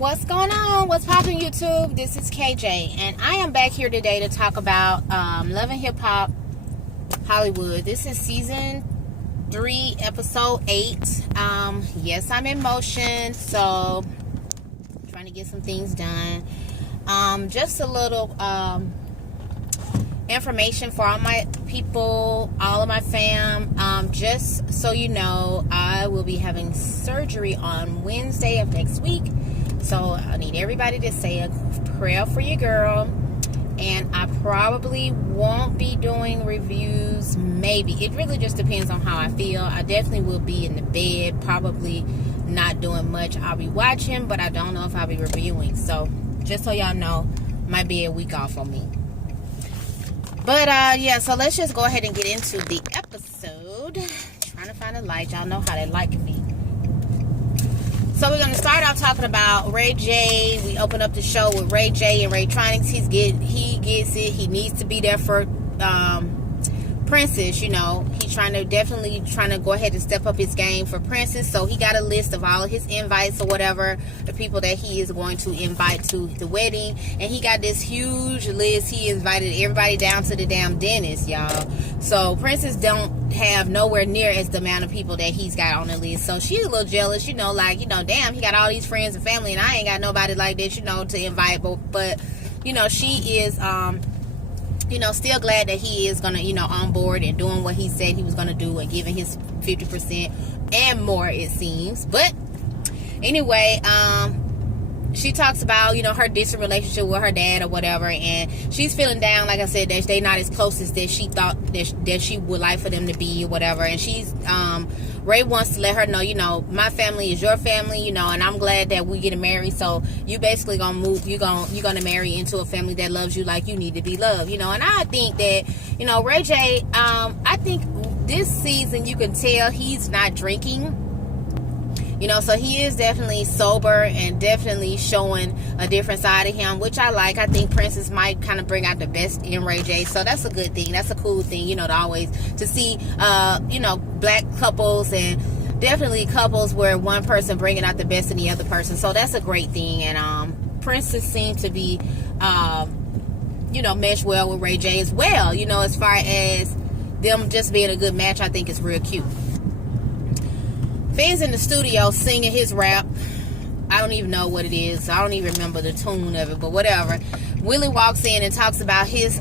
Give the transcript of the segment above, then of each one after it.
What's going on? What's poppin', YouTube? This is KJ, and I am back here today to talk about Love and Hip Hop Hollywood. This is season 3, episode 8. Yes, I'm in motion, so trying to get some things done. Just a little information for all my people, all of my fam. Just so you know, I will be having surgery on Wednesday of next week. So I need everybody to say a prayer for your girl. And I probably won't be doing reviews. Maybe. It really just depends on how I feel. I definitely will be in the bed, probably not doing much. I'll be watching, but I don't know if I'll be reviewing. So just so y'all know, might be a week off on me. But yeah, so let's just go ahead and get into the episode. Trying to find a light. Y'all know how they like me. So we're going to start off talking about Ray J. We open up the show with Ray J and Raytronics. He gets it. He needs to be there for Princess. You know, he's definitely trying to go ahead and step up his game for Princess. So he got a list of all of his invites or whatever, the people that he is going to invite to the wedding. And he got this huge list. He invited everybody down to the damn dentist, y'all. So Princess don't have nowhere near as the amount of people that he's got on the list. So she's a little jealous, you know, like, you know, damn, he got all these friends and family and I ain't got nobody like this, you know, to invite. But you know, she is you know, still glad that he is gonna, you know, on board and doing what he said he was gonna do and giving his 50% and more, it seems. But anyway, she talks about, you know, her distant relationship with her dad or whatever, and she's feeling down, like I said, that they not as close as that she thought that she would like for them to be or whatever. And she's Ray wants to let her know, you know, my family is your family, you know, and I'm glad that we getting married. So you basically gonna move, you're gonna marry into a family that loves you like you need to be loved, you know. And I think that, you know, Ray J, I think this season you can tell he's not drinking. You know, so he is definitely sober and definitely showing a different side of him, which I like. I think Princess might kind of bring out the best in Ray J. So that's a good thing. That's a cool thing, you know, to see, you know, black couples and definitely couples where one person bringing out the best in the other person. So that's a great thing. And Princess seemed to be, you know, mesh well with Ray J as well. You know, as far as them just being a good match, I think is real cute. Fizz in the studio singing his rap. I don't even know what it is. I don't even remember the tune of it, but whatever. Willie walks in and talks about his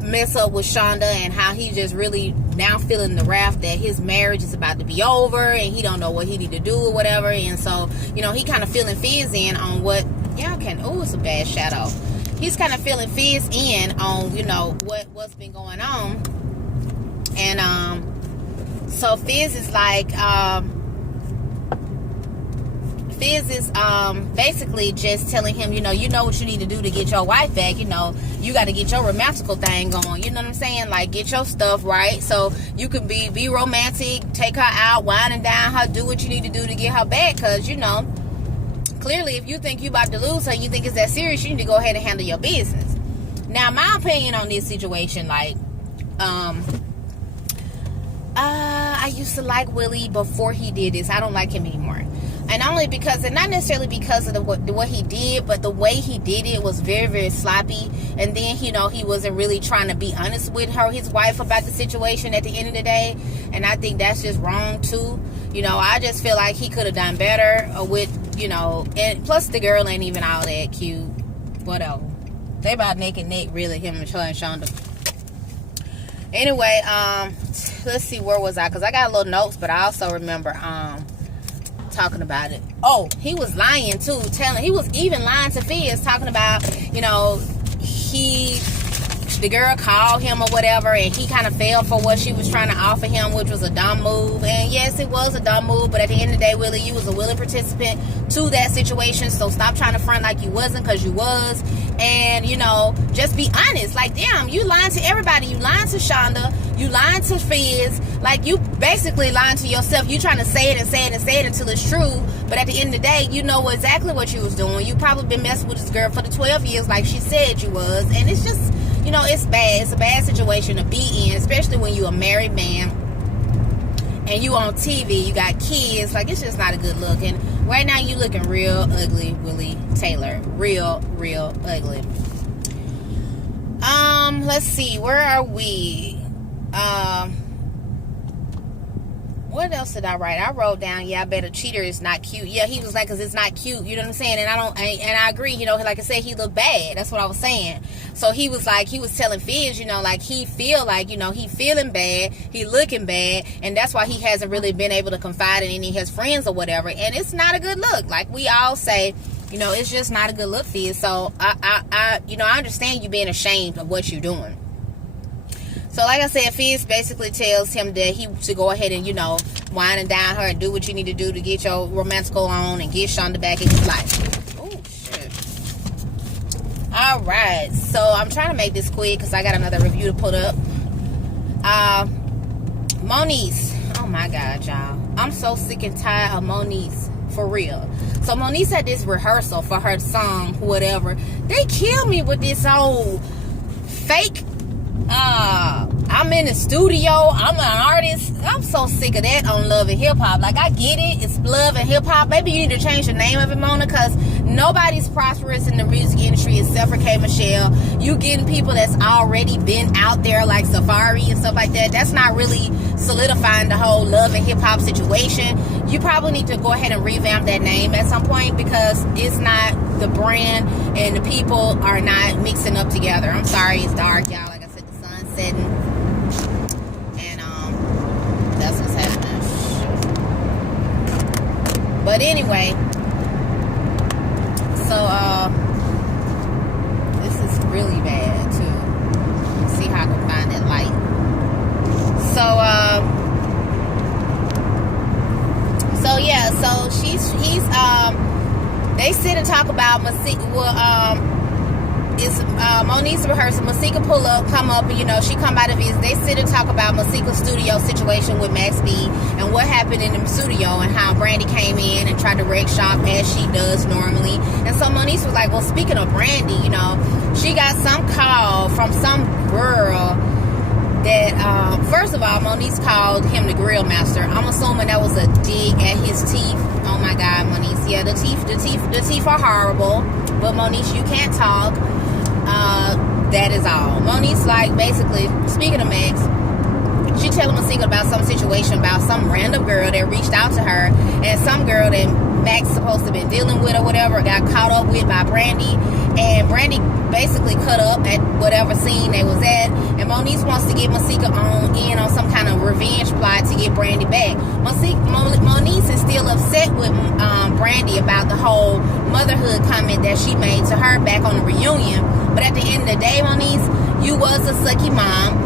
mess up with Shonda and how he just really now feeling the wrath that his marriage is about to be over and he don't know what he need to do or whatever. And so, you know, he kind of feeling Fizz in on what y'all can. Oh, it's a bad shadow. He's kind of feeling Fizz in on, you know, what's been going on. And so Fizz is like, Fizz is basically just telling him, you know what you need to do to get your wife back. You know, you got to get your romantical thing going. You know what I'm saying? Like, get your stuff right so you can be romantic, take her out, winding down her, do what you need to do to get her back. Because, you know, clearly if you think you about to lose her and you think it's that serious, you need to go ahead and handle your business. Now, my opinion on this situation, like, I used to like Willie before he did this. I don't like him anymore. And only because, and not necessarily because of what he did, but the way he did it was very, very sloppy. And then, you know, he wasn't really trying to be honest with his wife about the situation at the end of the day. And I think that's just wrong too. You know, I just feel like he could have done better with, you know, and plus the girl ain't even all that cute. Whatever. They about neck and neck, really, him and Shonda. Anyway, let's see, where was I? Because I got little notes, but I also remember talking about it. Oh, he was lying too, he was even lying to Fizz, talking about, you know, the girl called him or whatever, and he kind of fell for what she was trying to offer him, which was a dumb move. And yes, it was a dumb move, but at the end of the day, Willie, you was a willing participant to that situation, so stop trying to front like you wasn't, because you was. And, you know, just be honest. Like, damn, you lying to everybody. You lying to Shonda, you lying to Fizz. Like, you basically lying to yourself. You trying to say it and say it and say it until it's true, but at the end of the day, you know exactly what you was doing. You probably been messing with this girl for the 12 years like she said you was. And it's just, you know, it's bad. It's a bad situation to be in, especially when you're a married man and you on TV, you got kids, like, it's just not a good look. And right now you looking real ugly, Willie Taylor. Real ugly. Let's see, where are we? What else did I write? I wrote down, yeah, I bet a cheater is not cute. Yeah, he was like, because it's not cute. You know what I'm saying? And I agree. You know, like I said, he looked bad. That's what I was saying. So he was like, he was telling Fizz, you know, like he feel like, you know, he feeling bad. He looking bad. And that's why he hasn't really been able to confide in any of his friends or whatever. And it's not a good look. Like we all say, you know, it's just not a good look, Fizz. So I understand you being ashamed of what you're doing. So like I said, Fizz basically tells him that he should go ahead and, you know, wine and dine her and do what you need to do to get your romantical on and get Shonda back in his life. Oh, shit. Alright, so I'm trying to make this quick because I got another review to put up. Moniece. Oh my God, y'all. I'm so sick and tired of Moniece. For real. So Moniece had this rehearsal for her song, whatever. They killed me with this old fake I'm in the studio, I'm an artist. I'm so sick of that on Love and Hip Hop. Like, I get it, it's Love and Hip Hop. Maybe you need to change the name of it, Mona, because nobody's prosperous in the music industry except for K. Michelle. You getting people that's already been out there, like Safari and stuff like that. That's not really solidifying the whole Love and Hip Hop situation. You probably need to go ahead and revamp that name at some point, because it's not, the brand and the people are not mixing up together. I'm sorry, it's dark, y'all. Like I said, the sun's setting, and that's what's happening. But anyway, so this is really bad too. Let's see how I can find that light. So yeah, so they sit and talk about Moniece rehearsal. Masika come up, and you know, she come by to visit. They sit and talk about Masika's studio situation with Max B and what happened in the studio, and how Brandy came in and tried to wreck shop as she does normally. And so Moniece was like, well, speaking of Brandy, you know, she got some call from some girl that, first of all, Moniece called him the grill master. I'm assuming that was a dig at his teeth. Oh my God, Moniece. Yeah, the teeth are horrible. But Moniece, you can't talk. That is all. Moniece, like, basically, speaking of Max, she telling Masika about some situation about some random girl that reached out to her, and some girl that Max supposed to have been dealing with or whatever got caught up with by Brandy, and Brandy basically cut up at whatever scene they was at, and Moniece wants to get Masika in on some kind of revenge plot to get Brandy back. Moniece is still upset with Brandy about the whole motherhood comment that she made to her back on the reunion. But at the end of the day, Moniece, you was a sucky mom.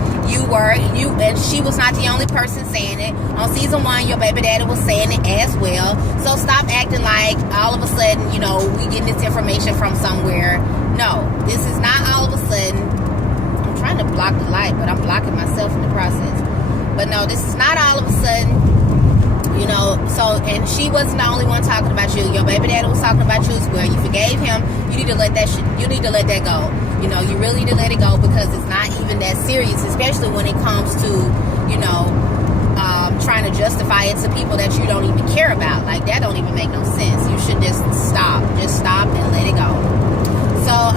And she was not the only person saying it. On season 1, your baby daddy was saying it as well. So stop acting like all of a sudden, you know, we getting this information from somewhere. No, this is not all of a sudden. I'm trying to block the light, but I'm blocking myself in the process. But no, this is not all of a sudden. You know, so, and she wasn't the only one talking about you. Your baby daddy was talking about you as well. You forgave him. You need to let that go. You know, you really need to let it go, because it's not even that serious, especially when it comes to, you know, trying to justify it to people that you don't even care about. Like, that don't even make no sense. You should just stop. Just stop and let it go. So,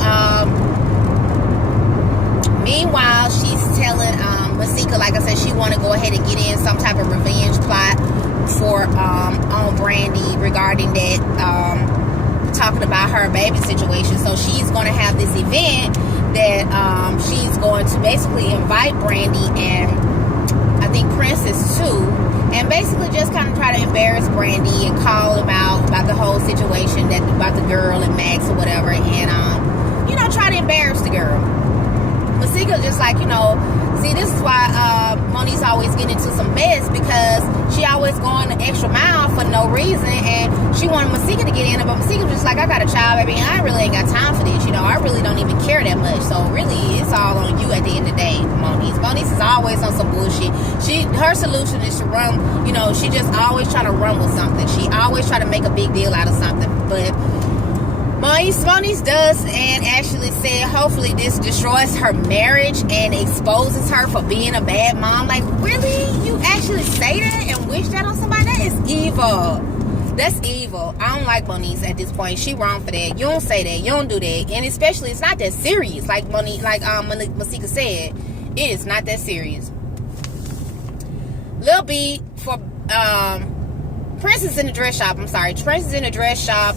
meanwhile, she's telling Masika, like I said, she want to go ahead and get in some type of revenge plot for on Brandy regarding that, talking about her baby situation. So she's going to have this event that she's going to basically invite Brandy and I think Princess too, and basically just kind of try to embarrass Brandy and call him out about the whole situation, that about the girl and Max or whatever, and you know, try to embarrass the girl. Masika just like, you know, see, this is why Moniece always get into some mess, because she always going the extra mile for no reason, and she wanted Masika to get in it, but Masika was just like, I got a child, baby, and I really ain't got time for this. You know, I really don't even care that much. So really, it's all on you at the end of the day, Moniece. Moniece is always on some bullshit. Her solution is to run, you know, she just always trying to run with something. She always try to make a big deal out of something. But Moniece does and actually said hopefully this destroys her marriage and exposes her for being a bad mom. Like, really? You actually say that and wish that on somebody? That is evil. That's evil. I don't like Moniece at this point. She wrong for that. You don't say that. You don't do that. And especially, it's not that serious. Like Masika said, it is not that serious. Lil B for Princess in the Dress Shop. I'm sorry, Princess in the Dress Shop.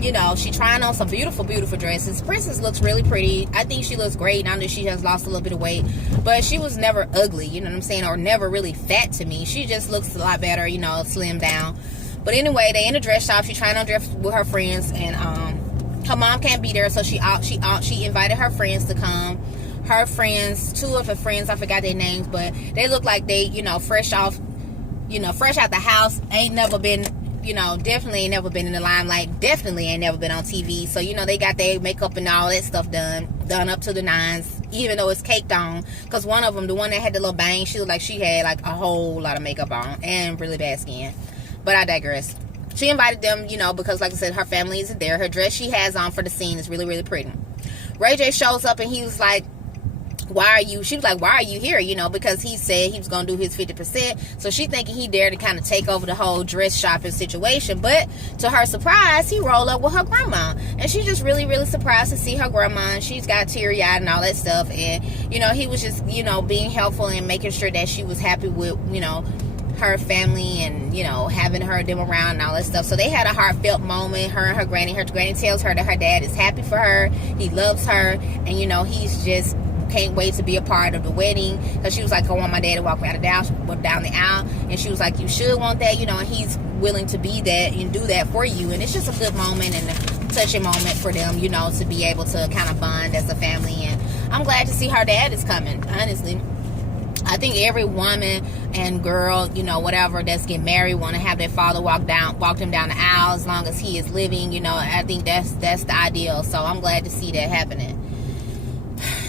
You know, she trying on some beautiful dresses. Princess looks really pretty. I think she looks great now that she has lost a little bit of weight. But she was never ugly, you know what I'm saying? Or never really fat to me. She just looks a lot better, you know, slimmed down. But anyway, they in the dress shop. She trying on dress with her friends. And her mom can't be there. So she invited her friends to come. Her friends, two of her friends, I forgot their names. But they look like they, you know, fresh out the house. Ain't never been... You know, definitely ain't never been in the limelight. Definitely ain't never been on TV. So, you know, they got their makeup and all that stuff done up to the nines, even though it's caked on. Because one of them, the one that had the little bang, she looked like she had like a whole lot of makeup on and really bad skin. But I digress. She invited them, you know, because like I said, her family isn't there. Her dress she has on for the scene is really, really pretty. Ray J shows up and he was like, she was like, why are you here? You know, because he said he was going to do his 50%. So she thinking he dared to kind of take over the whole dress shopping situation. But to her surprise, he rolled up with her grandma. And she's just really, really surprised to see her grandma. And she's got teary-eyed and all that stuff. And, you know, he was just, you know, being helpful and making sure that she was happy with, you know, her family and, you know, having them around and all that stuff. So they had a heartfelt moment, her and her granny. Her granny tells her that her dad is happy for her. He loves her. And, you know, he's just... can't wait to be a part of the wedding, because she was like, I want my dad to walk me down the aisle, and she was like, you should want that, you know, and he's willing to be that and do that for you. And it's just a good moment and a touching moment for them, you know, to be able to kind of bond as a family. And I'm glad to see her dad is coming, honestly. I think every woman and girl, you know, whatever, that's getting married want to have their father walk them down the aisle as long as he is living, you know. I think that's the ideal. So I'm glad to see that happening.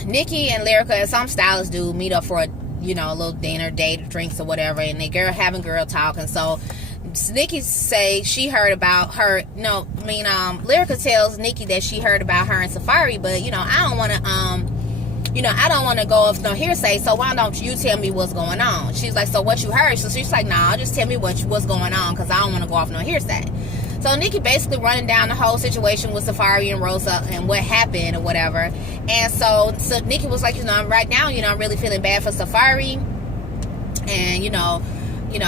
Nikki and Lyrica and some stylists do meet up for a, you know, a little dinner, date, drinks or whatever, and they having girl talk. And so Nikki say she heard about her. No, I mean, Lyrica tells Nikki that she heard about her and Safari, but you know, I don't want to, you know, I don't want to go off no hearsay. So why don't you tell me what's going on? She's like, so what you heard? So she's like, nah, just tell me what's going on, because I don't want to go off no hearsay. So Nikki basically running down the whole situation with Safari and Rosa and what happened or whatever. And so Nikki was like, you know, right now, you know, I'm really feeling bad for Safari. And, you know,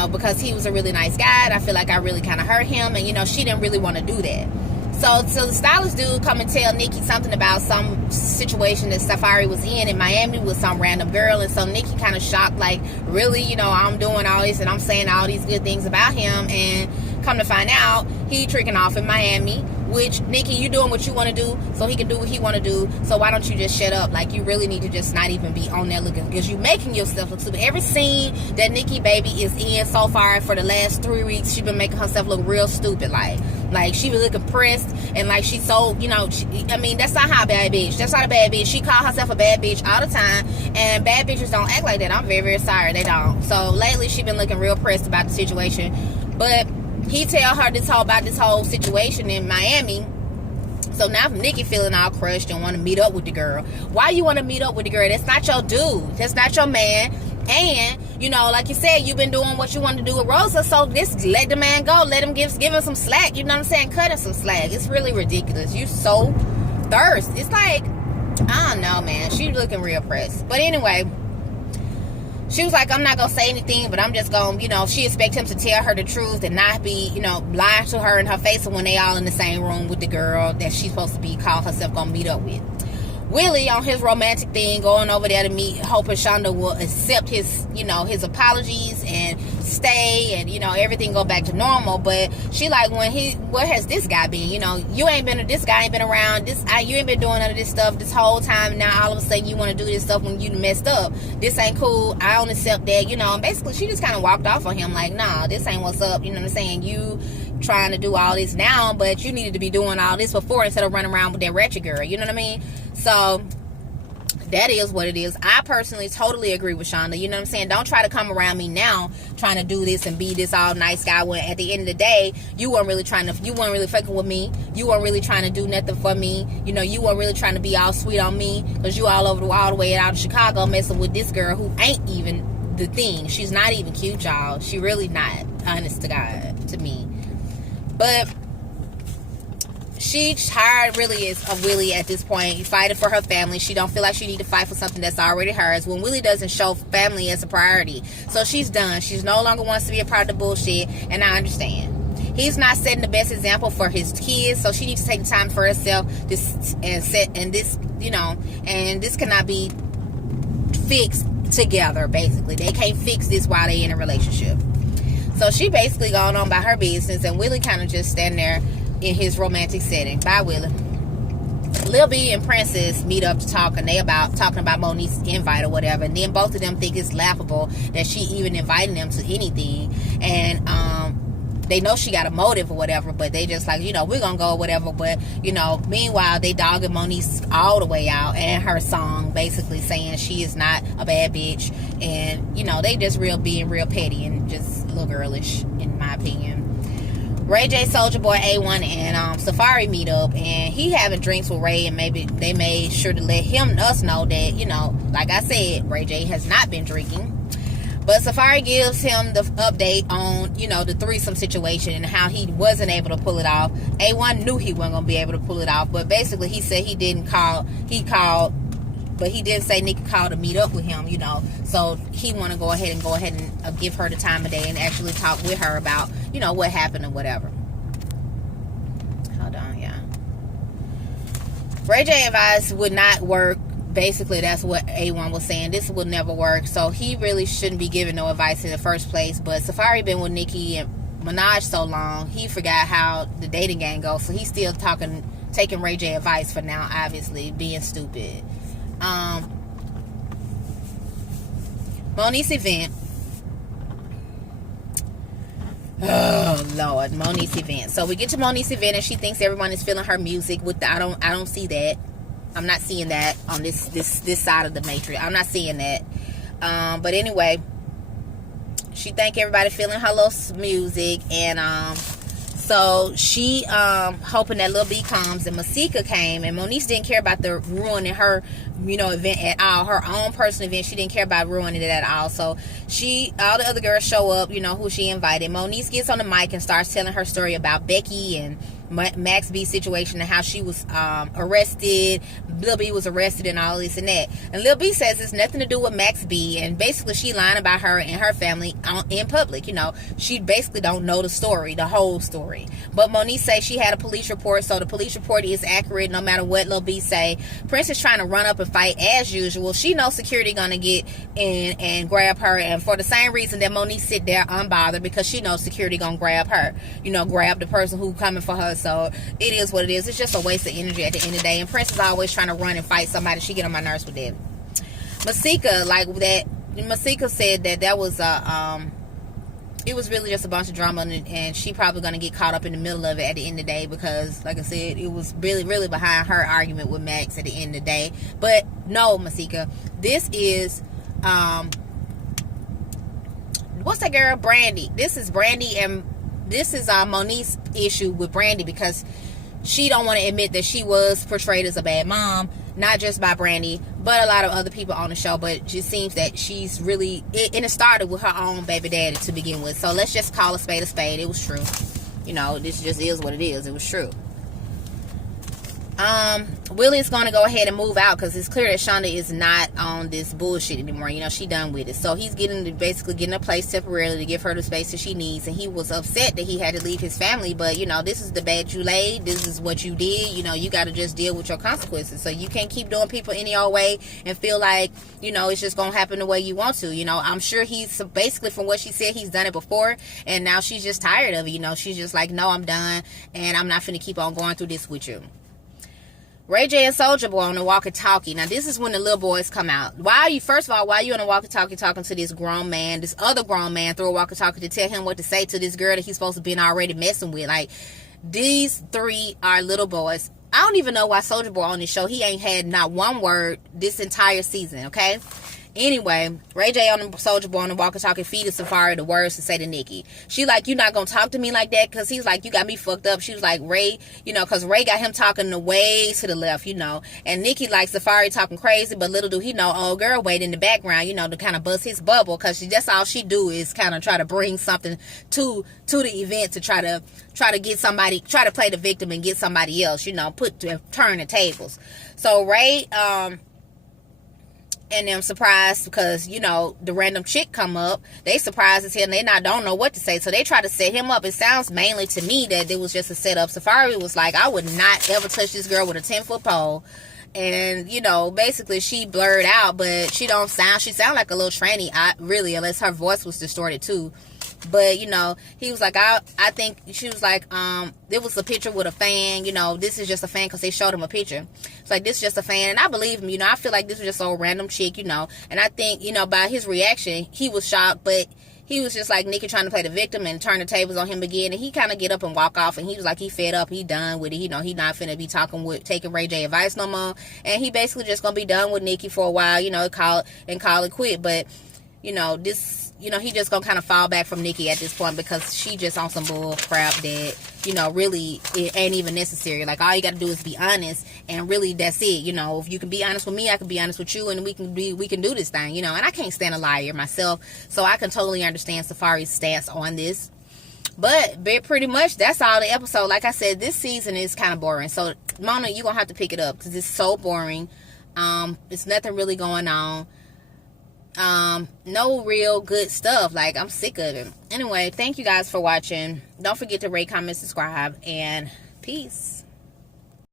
because he was a really nice guy. And I feel like I really kind of hurt him. And, you know, she didn't really want to do that. So the stylist dude come and tell Nikki something about some situation that Safari was in Miami with some random girl. And so Nikki kind of shocked, like, really, you know, I'm doing all this and I'm saying all these good things about him. And come to find out, he tricking off in Miami, which, Nikki, you doing what you want to do so he can do what he want to do. So why don't you just shut up? Like, you really need to just not even be on there looking, because you making yourself look stupid. Every scene that Nikki baby is in so far for the last 3 weeks, she been making herself look real stupid. Like she was looking pressed, and like she's so, you know, I mean, that's not how a bad bitch. That's not a bad bitch. She call herself a bad bitch all the time, and bad bitches don't act like that. I'm very, very sorry. They don't. So lately, she been looking real pressed about the situation. But he tell her about this whole situation in Miami. So now Nikki feeling all crushed and want to meet up with the girl. Why you want to meet up with the girl? That's not your dude. That's not your man. And, you know, like you said, you've been doing what you want to do with Rosa. So just let the man go. Let him give him some slack. You know what I'm saying? Cut him some slack. It's really ridiculous. You so thirst. It's like, I don't know, man. She's looking real pressed. But anyway, she was like, I'm not going to say anything, but I'm just going to, you know, she expects him to tell her the truth and not be, you know, lie to her in her face when they all in the same room with the girl that she's supposed to be called herself going to meet up with. Willie on his romantic thing, going over there to meet, hoping Shonda will accept his, you know, his apologies and stay and, you know, everything go back to normal. But she like, where has this guy been? You know, this guy ain't been around. You ain't been doing none of this stuff this whole time. Now all of a sudden you want to do this stuff when you messed up. This ain't cool. I don't accept that, you know. And basically she just kind of walked off on him like, nah, this ain't what's up. You know what I'm saying? You trying to do all this now, but you needed to be doing all this before instead of running around with that wretched girl. You know what I mean? So that is what it is. I personally totally agree with Shonda. You know what I'm saying? Don't try to come around me now trying to do this and be this all nice guy when at the end of the day, you weren't really fucking with me. You weren't really trying to do nothing for me. You know, you weren't really trying to be all sweet on me because you all the way out of Chicago messing with this girl who ain't even the thing. She's not even cute, y'all. She really not, honest to God, to me. But she tired really is of Willie at this point, fighting for her family. She don't feel like she need to fight for something that's already hers when Willie doesn't show family as a priority. So she's done. She's no longer wants to be a part of the bullshit, and I understand. He's not setting the best example for his kids, so she needs to take time for herself and this cannot be fixed together. Basically, they can't fix this while they in a relationship. So she basically going on by her business, and Willie kind of just stand there in his romantic setting. Bye, Willie. Lil B and Princess meet up to talk, and they talking about Monique's invite or whatever, and then both of them think it's laughable that she even invited them to anything, and they know she got a motive or whatever, but they just like, we're gonna go or whatever. But meanwhile they dogging Monique all the way out, and her song basically saying she is not a bad bitch, and they just being real petty and just little girlish, in my opinion. Ray J, Soulja Boy, A1, and Safari meet up, and he having drinks with Ray, and maybe they made sure to let us know that, like I said, Ray J has not been drinking. But Safari gives him the update on, the threesome situation and how he wasn't able to pull it off. A1 knew he wasn't going to be able to pull it off, but basically he said he called, but he didn't say Nikki called to meet up with him, so he want to go ahead and give her the time of day and actually talk with her about, what happened or whatever. Hold on, yeah. Ray J advice would not work. Basically, that's what A1 was saying. This will never work, so he really shouldn't be giving no advice in the first place. But Safari been with Nicki and Minaj so long, he forgot how the dating game goes, so he's still taking Ray J advice for now, obviously, being stupid. Monique's event. Oh Lord, Monique's event. So we get to Monique's event, and she thinks everyone is feeling her music. I don't see that. I'm not seeing that on this side of the matrix. I'm not seeing that. But anyway, she think everybody feeling her little music, and so she hoping that Lil B comes, and Masika came, and Monique didn't care about the ruining her event at all. Her own personal event, she didn't care about ruining it at all. So all the other girls show up, who she invited. Monique gets on the mic and starts telling her story about Becky and Max B's situation and how she was arrested. Lil B was arrested and all this and that. And Lil B says it's nothing to do with Max B, and basically she lying about her and her family in public. She basically don't know the whole story. But Monique says she had a police report, so the police report is accurate no matter what Lil B say. Prince is trying to run up and fight as usual. She knows security gonna get in and grab her, and for the same reason that Monique sit there unbothered, because she knows security gonna grab her, grab the person who coming for her. So it is what it is. It's just a waste of energy at the end of the day. And Prince is always trying to run and fight somebody. She get on my nerves with that. Masika said that was it was really just a bunch of drama, and she probably gonna get caught up in the middle of it at the end of the day, because like I said, it was really, really behind her argument with Max at the end of the day. But no, Masika, this is what's that girl, Brandy. This is Brandy, and this is Monique's issue with Brandy, because she don't want to admit that she was portrayed as a bad mom, not just by Brandy, but a lot of other people on the show. But it just seems that she's really, and it started with her own baby daddy to begin with. So let's just call a spade a spade. It was true. This just is what it is. It was true. Willie's gonna go ahead and move out, because it's clear that Shonda is not on this bullshit anymore. She done with it. So he's basically getting a place temporarily to give her the space that she needs. And he was upset that he had to leave his family, but this is the bed you laid. This is what you did. You got to just deal with your consequences. So you can't keep doing people any old way and feel like it's just gonna happen the way you want to. I'm sure he's basically, from what she said, he's done it before, and now she's just tired of it. She's just like, no, I'm done, and I'm not finna keep on going through this with you. Ray J and Soulja Boy on the walkie-talkie. Now, this is when the little boys come out. Why you on the walkie-talkie talking to this other grown man through a walkie-talkie to tell him what to say to this girl that he's supposed to be already messing with? Like, these three are little boys. I don't even know why Soulja Boy on this show. He ain't had not one word this entire season, okay? Anyway, Ray J on the Soulja Boy on the walkie-talkie feeding Safaree the words to say to Nicki. She like, you not gonna talk to me like that? Because he's like, you got me fucked up. She was like, Ray, you know, because Ray got him talking the way to the left, you know. And Nicki like Safaree talking crazy, but little do he know, old girl wait in the background, you know, to kind of bust his bubble. Because that's all she do is kind of try to bring something to the event to try to get somebody, try to play the victim and get somebody else, you know, turn the tables. So Ray, and them surprised because, you know, the random chick come up. They surprised as hell and they don't know what to say. So they try to set him up. It sounds mainly to me that it was just a setup. Safaree was like, I would not ever touch this girl with a 10-foot pole. And, you know, basically she blurred out, but she sound like a little tranny, really, unless her voice was distorted too. But, you know, he was like, I think, she was like, there was a picture with a fan, you know, this is just a fan, because they showed him a picture. It's like, this is just a fan, and I believe him, you know, I feel like this was just a random chick, you know, and I think, you know, by his reaction, he was shocked, but he was just like Nicki trying to play the victim and turn the tables on him again, and he kind of get up and walk off, and he was like, he fed up, he done with it, you know, he not finna be taking Ray J advice no more, and he basically just gonna be done with Nicki for a while, you know, call it quit. But, you know, he just gonna kind of fall back from Nicki at this point, because she just on some bull crap that, you know, really it ain't even necessary. Like, all you gotta do is be honest, and really that's it. You know, if you can be honest with me, I can be honest with you, and we can do this thing, you know. And I can't stand a liar myself, so I can totally understand Safaree's stance on this. But pretty much that's all the episode. Like I said, this season is kind of boring, so Mona, you're gonna have to pick it up because it's so boring. It's nothing really going on. No real good stuff. Like, I'm sick of it. Anyway, thank you guys for watching. Don't forget to rate, comment, subscribe, and peace.